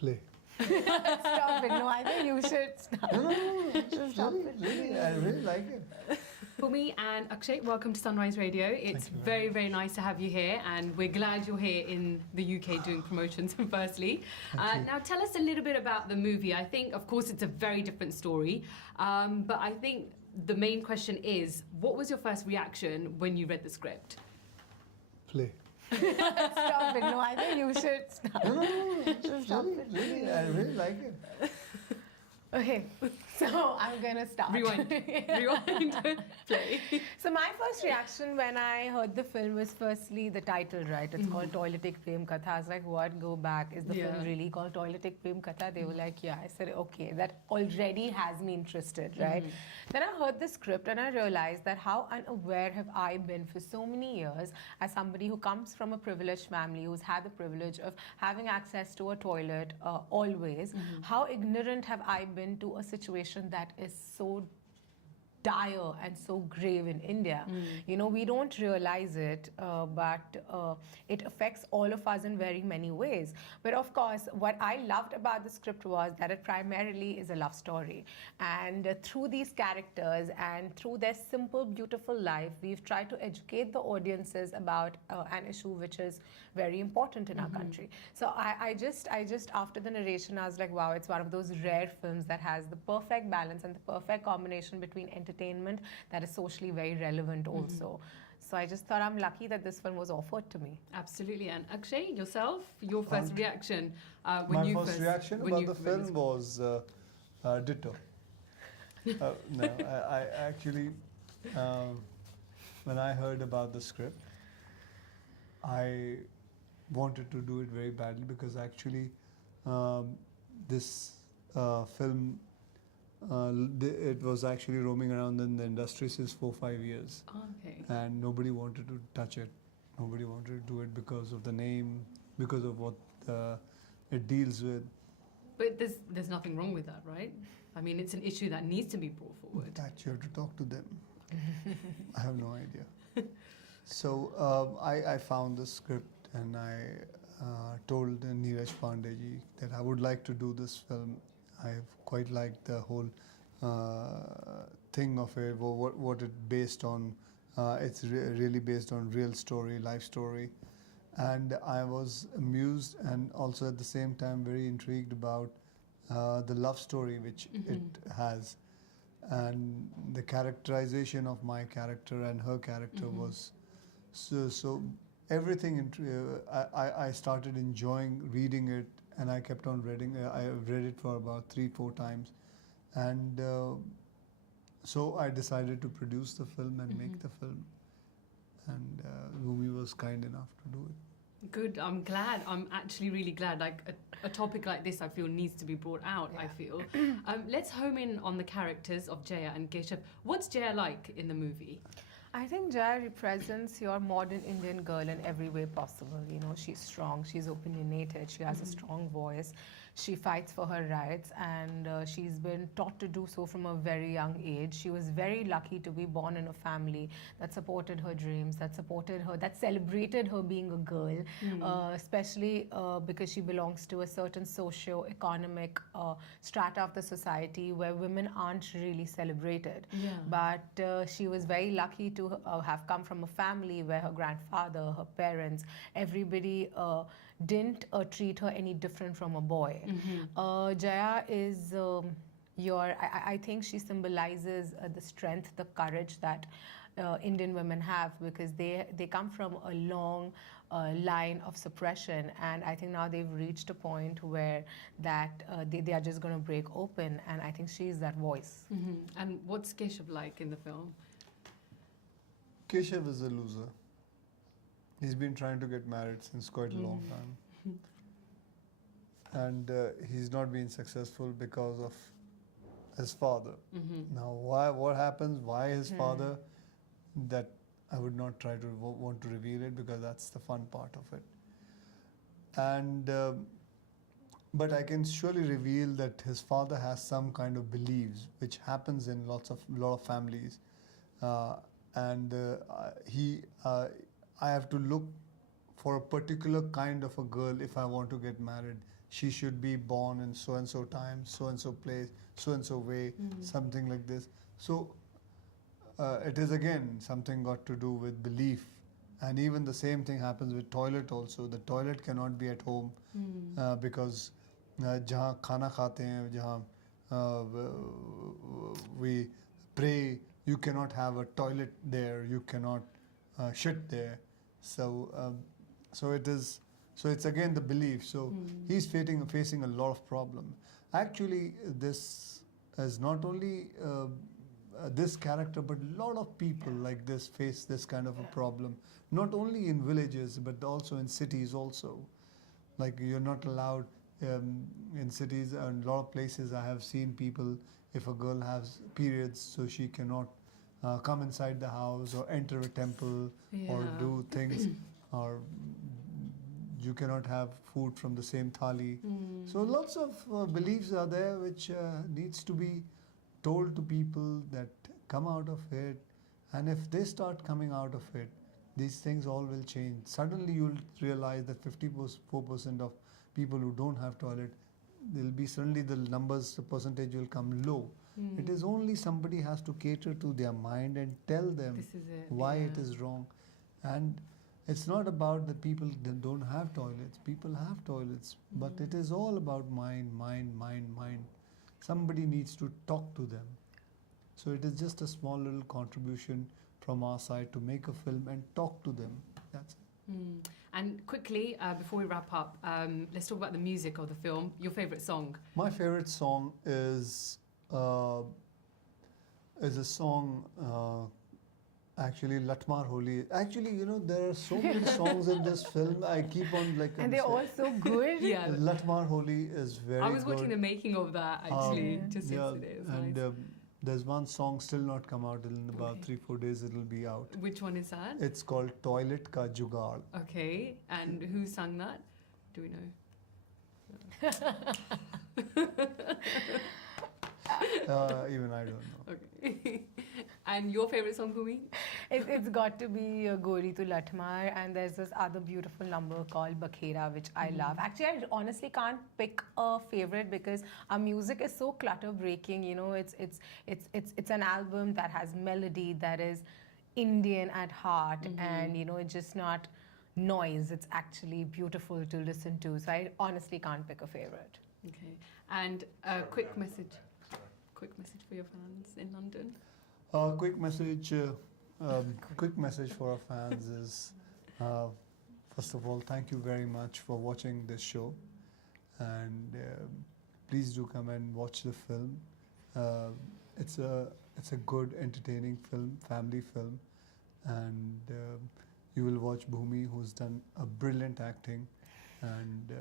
Play. Stop it. No, I think you should stop. Really, I really like it. Bhumi and Akshay, welcome to Sunrise Radio. It's Thank you very, very nice to have you here, and we're glad you're here in the UK doing promotions, firstly. Now, tell us a little bit about the movie. I think, of course, it's a very different story, but I think the main question is, what was your first reaction when you read the script? Play. Stop it. No, I think you should stop. Really, I really like it. Okay, so I'm gonna start. Rewind. Rewind. Play. So my first reaction when I heard the film was firstly the title, right? It's called Toiletic Prem Katha. I was like, what? Go back. Is the film really called Toiletic Prem Katha? They were like, yeah. I said, okay, that already has me interested, right? Then I heard the script and I realized that how unaware have I been for so many years as somebody who comes from a privileged family, who's had the privilege of having access to a toilet always. How ignorant have I been to a situation that is so dire and so grave in India. You know, we don't realize it, but it affects all of us in very many ways. But of course, what I loved about the script was that it primarily is a love story. And through these characters and through their simple, beautiful life, we've tried to educate the audiences about an issue which is very important in our country. So I just after the narration, I was like, wow, it's one of those rare films that has the perfect balance and the perfect combination between entertainment that is socially very relevant also. So I just thought I'm lucky that this film was offered to me. Absolutely. And Akshay, yourself, your first reaction when My you first reaction when about you the read film was ditto. No, I actually, when I heard about the script, I wanted to do it very badly because actually this film it was actually roaming around in the industry since 4-5 years. Okay. And nobody wanted to touch it. Nobody wanted to do it because of the name, because of what it deals with. But there's nothing wrong with that, right? I mean, it's an issue that needs to be brought forward. That you have to talk to them. I have no idea. So I found the script and I told Neeraj Pandey that I would like to do this film. I've quite liked the whole thing of it, what it based on. It's really based on real story, life story. And I was amused and also at the same time very intrigued about the love story which it has. And the characterization of my character and her character was so everything. I started enjoying reading it, and I kept on reading. I read it for about 3-4 times, and so I decided to produce the film and make the film. And Bhumi was kind enough to do it. Good. I'm glad. I'm actually really glad. Like a topic like this, I feel needs to be brought out. I feel. Let's home in on the characters of Jaya and Keshav. What's Jaya like in the movie? I think Jaya represents your modern Indian girl in every way possible. You know, she's strong, she's opinionated, she has a strong voice, she fights for her rights, and she's been taught to do so from a very young age. She was very lucky to be born in a family that supported her dreams, that supported her, that celebrated her being a girl, especially because she belongs to a certain socio-economic strata of the society where women aren't really celebrated. But she was very lucky to have come from a family where her grandfather, her parents, everybody didn't treat her any different from a boy. Jaya is I think she symbolizes the strength, the courage that Indian women have, because they come from a long line of suppression, and I think now they've reached a point where that they are just going to break open, and I think she's that voice. And what's Keshav like in the film? Keshav is a loser. He's been trying to get married since quite a long time. And he's not been successful because of his father. Now, what happens, why his father, that I would not try to want to reveal it because that's the fun part of it. And but I can surely reveal that his father has some kind of beliefs which happens in lot of families. And I have to look for a particular kind of a girl if I want to get married. she should be born in so and so time, so and so place, so and so way, something like this. So it is again something got to do with belief. And even the same thing happens with toilet also. The toilet cannot be at home because जहाँ खाना खाते हैं, जहाँ we pray, you cannot have a toilet there, you cannot shit there. So so it is. So it's again the belief. So he's facing a lot of problem. Actually, this is not only this character, but a lot of people like this face this kind of a problem. Not only in villages, but also in cities also. Like you're not allowed in cities and a lot of places. I have seen people, if a girl has periods, so she cannot come inside the house or enter a temple or do things, or you cannot have food from the same thali. So lots of beliefs are there which needs to be told to people that come out of it. And if they start coming out of it, these things all will change. Suddenly you'll realize that 54% of people who don't have toilet, there'll be suddenly the numbers, the percentage will come low. It is only somebody has to cater to their mind and tell them This is it, why it is wrong. And it's not about the people that don't have toilets. People have toilets, but it is all about mind. Somebody needs to talk to them. So it is just a small little contribution from our side to make a film and talk to them. That's it. And quickly, before we wrap up, let's talk about the music of the film. Your favorite song? My favorite song is a song actually Latmar Holi. Actually, you know, there are so many songs in this film. I keep on like. And they're all so good. Yeah. Latmar Holi is very. I was good. watching the making of that actually just yesterday. It was and nice. there's one song still not come out. In about 3-4 days, it'll be out. Which one is that? It's called Toilet Ka Jugaad. Okay, and who sang that? Do we know? Even I don't know. Okay. And your favorite song, Bhumi? It's got to be Gori to Latmar, and there's this other beautiful number called Bakhera, which I love. Actually, I honestly can't pick a favorite because our music is so clutter breaking. You know, it's an album that has melody, that is Indian at heart, and you know, it's just not noise. It's actually beautiful to listen to. So I honestly can't pick a favorite. Okay. And a quick message for your fans in London. Quick message for our fans is, first of all, thank you very much for watching this show, and please do come and watch the film. It's a good, entertaining film, family film, and you will watch Bhumi, who's done a brilliant acting, and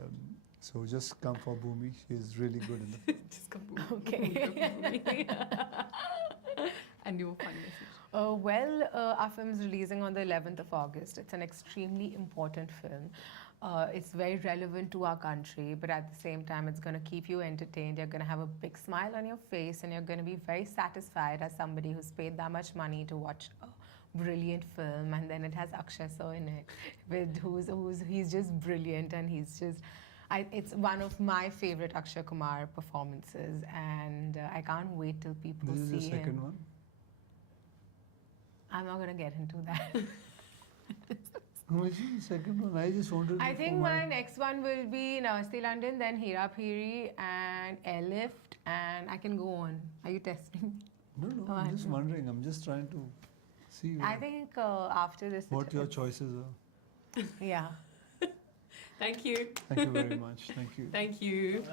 so just come for Bhumi. She is really good in the film. Just come Bhumi. Okay. And your fun message. Well, our film is releasing on the 11th of August. It's an extremely important film. It's very relevant to our country, but at the same time, it's going to keep you entertained. You're going to have a big smile on your face, and you're going to be very satisfied as somebody who's paid that much money to watch a brilliant film. And then it has Akshay Sir in it, with he's just brilliant, and he's just. It's one of my favorite Akshay Kumar performances, and I can't wait till people This see is the second him. one. I'm not going to get into that. Which is the second one? I just wanted to. I think my next one will be Namaste London, then Hera Phiri and Airlift, and I can go on. Are you testing? No, Oh, I'm I just know. wondering. I'm just trying to see I think after this. what your choices are. Yeah. Thank you. Thank you very much. Thank you. Thank you.